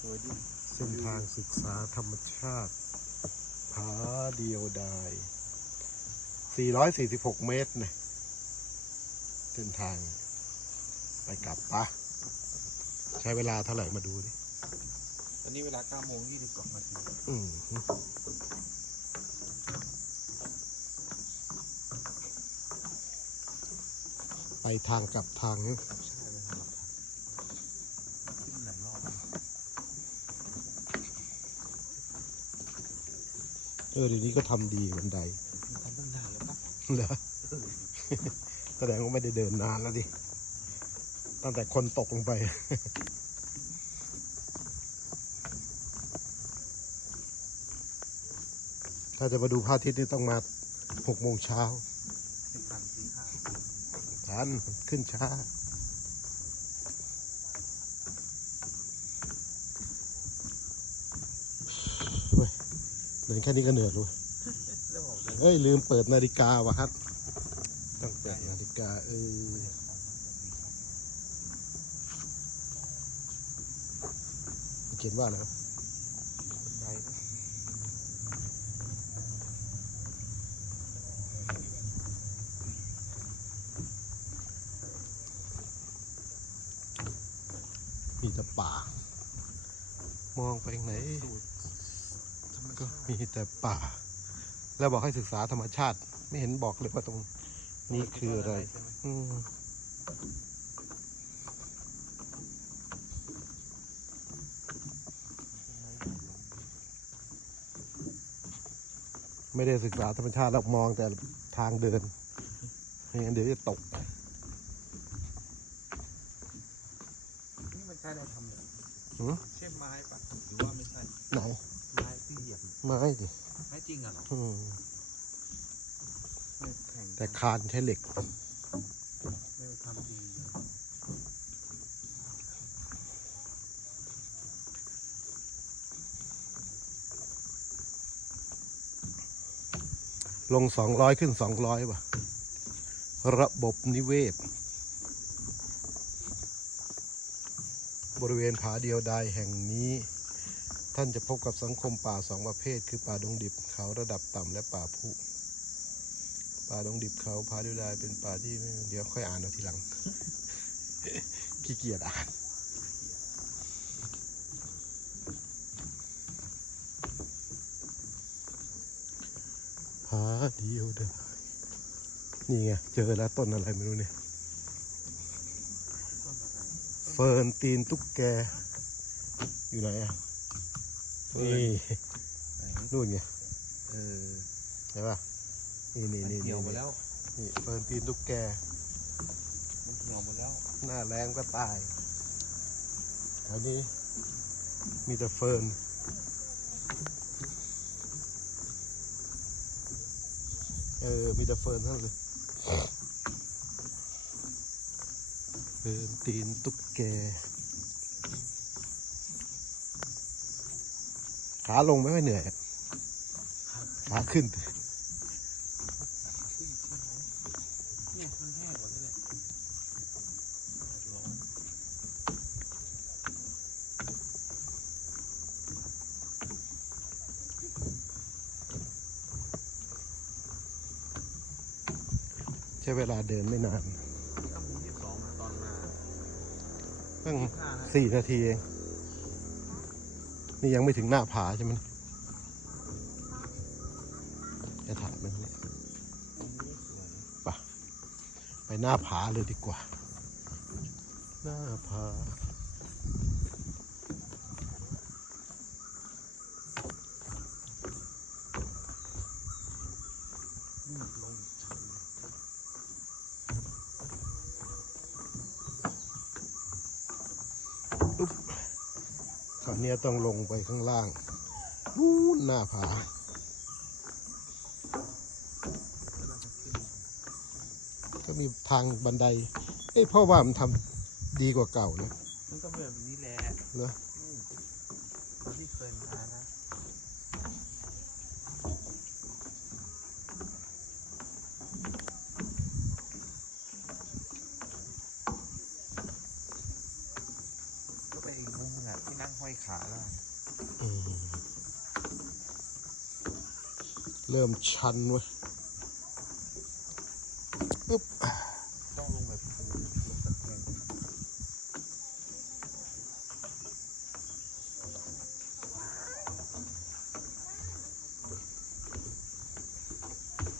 สวยดิเส้นทางศึกษาธรรมชาติผาเดียวดาย 446 เมตรเนี่ยเส้นทางไปกลับปะใช้เวลาเท่าไหร่มาดูดิตอนนี้เวลา9โมง22นาทีอืมไปทางกลับทางนี่ ใช่เลยครับขึ้นหลายรอบ เออเดี๋ยวนี้ก็ทำดีบันไดมันทำตั้งนานแล้วปะเหรอแสดงว่าไม่ได้เดินนานแล้วดิ ตั้งแต่คนตกลงไป ถ้าจะมาดูพระอาทิตย์นี่ต้องมาหกโมงเช้าสิบสามสี่ห้าทันขึ้นช้า เว้ย เดินแค่นี้ก็เหนื่อยเลยแล้วบอกเลยเฮ้ยลืมเปิดนาฬิกาวะครับต้องเปิดนาฬิกาเออเขียนว่าอะไรวะบันไดนะมีแต่ป่ามองไปไหนสูตรธรรม ก็ชาติมีแต่ป่า แล้วบอกให้ศึกษาธรรมชาติ ไม่เห็นบอกเลยว่าตรงนี้คืออะไรใช่หมอืมไม่ได้ศึกษาธรรมชาติเรามองแต่ทางเดินไม่งั้นเดี๋ยวจะตก นี่มันใช่อะไรทำเนี่ยหือใช่ไม้ปะหรือว่าไม่ใช่ไหน ไม้ที่เหยียบไม้ดิไม้จริงอะเหรออืมไม่แข็งแต่คานใช้เหล็ก ไม่ทำดีเลยลงสองร้อยขึ้นสองร้อยป่ะ ระบบนิเวศ บริเวณผาเดียวดายแห่งนี้ ท่านจะพบกับสังคมป่าสองประเภท คือป่าดงดิบเขาระดับต่ำและป่าผุป่าดงดิบเขาผาเดียวดายเป็นป่าที่เดี๋ยวค่อยอ่านเอาทีหลังขี้เกียจอ่านผาเดียวดายนี่ไงเจอแล้วต้นอะไรไม่รู้เนี่ยเฟิร์นตีนตุ๊กแกอยู่ไหนอะ นี่ไหนนู่นไงเออใช่ป่ะนี่นี่มันนี่เหี่ยวหมดนี่แล้วนี่เฟิร์นตีนตุ๊กแกมันเหี่ยวหมดแล้ว หน้าแรงก็ตายแถวนี้มีแต่เฟิร์นเออ มีแต่เฟิร์นเท่านั้นเลยเฟิร์นตีนตุ๊กแก ขาลงไม่ค่อยเหนื่อยขาขึ้นใช้เวลาเดินไม่นานเพิ่งสี่นาทีเอง นี่ยังไม่ถึงหน้าผาใช่ไหมจะถ่ายมันเนี่ยอันนี้สวยไปหน้าผาเลยดีกว่า หน้าผาลงชัน คราว นี้ต้องลงไปข้างล่างนู่นหน้าผาแล้วเราจะขึ้นก็มีทางบันไดเอ้ยเพราะว่ามันทำดีกว่าเก่านะมันก็แบบนี้แหละเหรออืมคนที่เคยมานะก็ไปอีกมุม ห้อยขาได้อืมเริ่มชันเว้ยปึ๊บต้องลงแบบปูลงตะแคง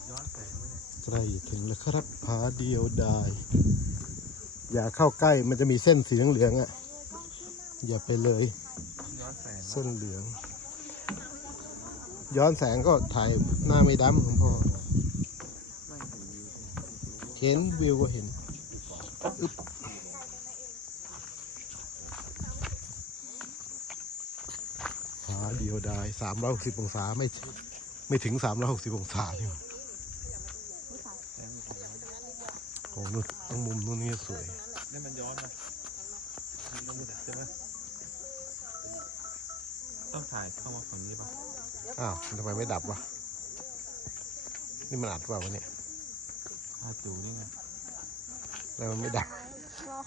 ย้อนแสงไหมเนี่ยใกล้ถึงแล้วครับผาเดียวดายอย่าเข้าใกล้มันจะมีเส้นสีเหลืองๆอะ อย่าไปเลย เส้นเหลือง ย้อนแสงก็ถ่ายหน้าไม่ดำของพ่อเห็นวิวก็เห็นอึ๊บผาเดียวดายสามร้อยหกสิบองศาไม่ไม่ถึงสามร้อยหกสิบองศานี่ว่าแสงมันของเราโอ้นู่นต้องมุมนู่นนี่สวยนี่มันย้อนนะมันต้องใช่ไหม ต้องถ่ายเข้ามาฝั่งนี้ป่ะอ้าวทำไมไม่ดับวะ นี่มันอัดเปล่าวะเนี่ยถ่ายดูนี่ไงแล้วมันไม่ดับรอ